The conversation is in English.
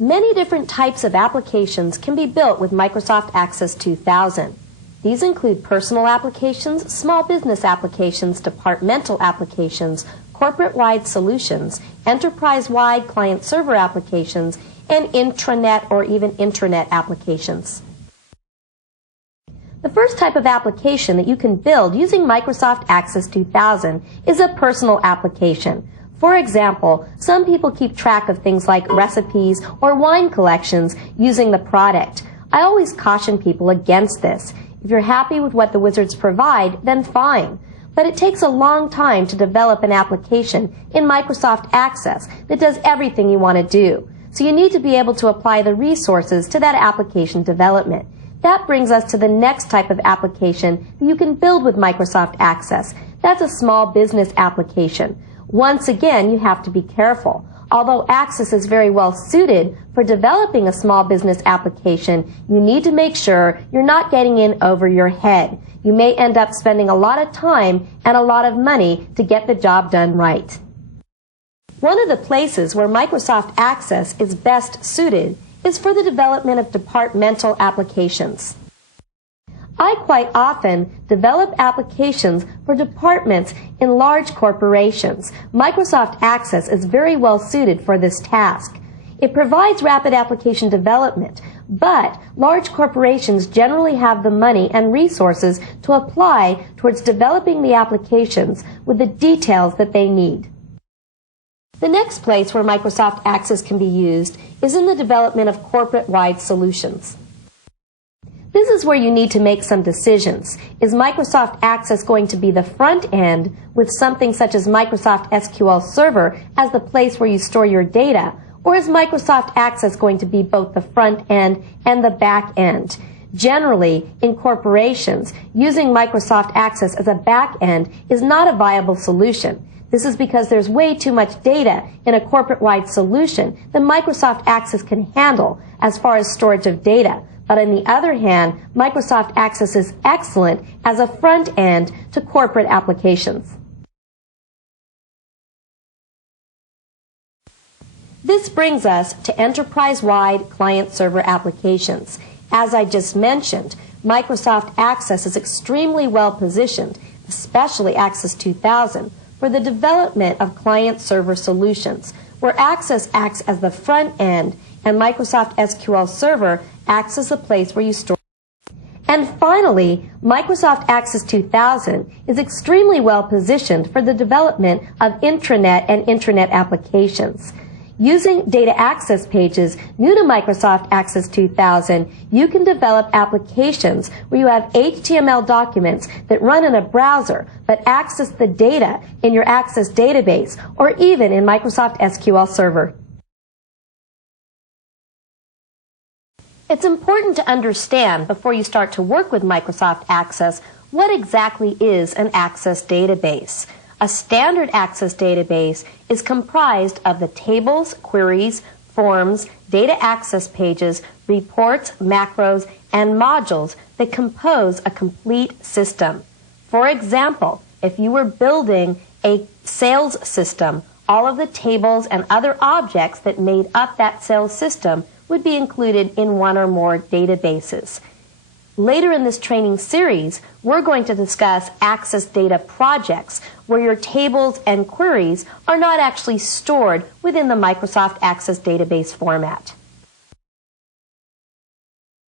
Many different types of applications can be built with Microsoft Access 2000. These include personal applications, small business applications, departmental applications, corporate-wide solutions, enterprise-wide client-server applications, and intranet or even internet applications. The first type of application that you can build using Microsoft Access 2000 is a personal application. For example, some people keep track of things like recipes or wine collections using the product. I always caution people against this. If you're happy with what the wizards provide, then fine. But it takes a long time to develop an application in Microsoft Access that does everything you want to do. So you need to be able to apply the resources to that application development. That brings us to the next type of application that you can build with Microsoft Access. That's a small business application. Once again, you have to be careful. Although Access is very well suited for developing a small business application, you need to make sure you're not getting in over your head. You may end up spending a lot of time and a lot of money to get the job done right. One of the places where Microsoft Access is best suited is for the development of departmental applications. I quite often develop applications for departments in large corporations. Microsoft Access is very well suited for this task. It provides rapid application development, but large corporations generally have the money and resources to apply towards developing the applications with the details that they need. The next place where Microsoft Access can be used is in the development of corporate-wide solutions. This is where you need to make some decisions. Is Microsoft Access going to be the front end with something such as Microsoft SQL Server as the place where you store your data? Or is Microsoft Access going to be both the front end and the back end? Generally, in corporations, using Microsoft Access as a back end is not a viable solution. This is because there's way too much data in a corporate-wide solution that Microsoft Access can handle as far as storage of data. But on the other hand, Microsoft Access is excellent as a front end to corporate applications. This brings us to enterprise-wide client-server applications. As I just mentioned, Microsoft Access is extremely well positioned, especially Access 2000, for the development of client-server solutions, where Access acts as the front end and Microsoft SQL Server acts as the place where you store. And finally, Microsoft Access 2000 is extremely well positioned for the development of intranet and internet applications. Using data access pages new to Microsoft Access 2000, you can develop applications where you have HTML documents that run in a browser but access the data in your Access database or even in Microsoft SQL Server. It's important to understand before you start to work with Microsoft Access what exactly is an Access database. A standard Access database is comprised of the tables, queries, forms, data access pages, reports, macros, and modules that compose a complete system. For example, if you were building a sales system, all of the tables and other objects that made up that sales system would be included in one or more databases. Later in this training series, we're going to discuss Access data projects, where your tables and queries are not actually stored within the Microsoft Access database format.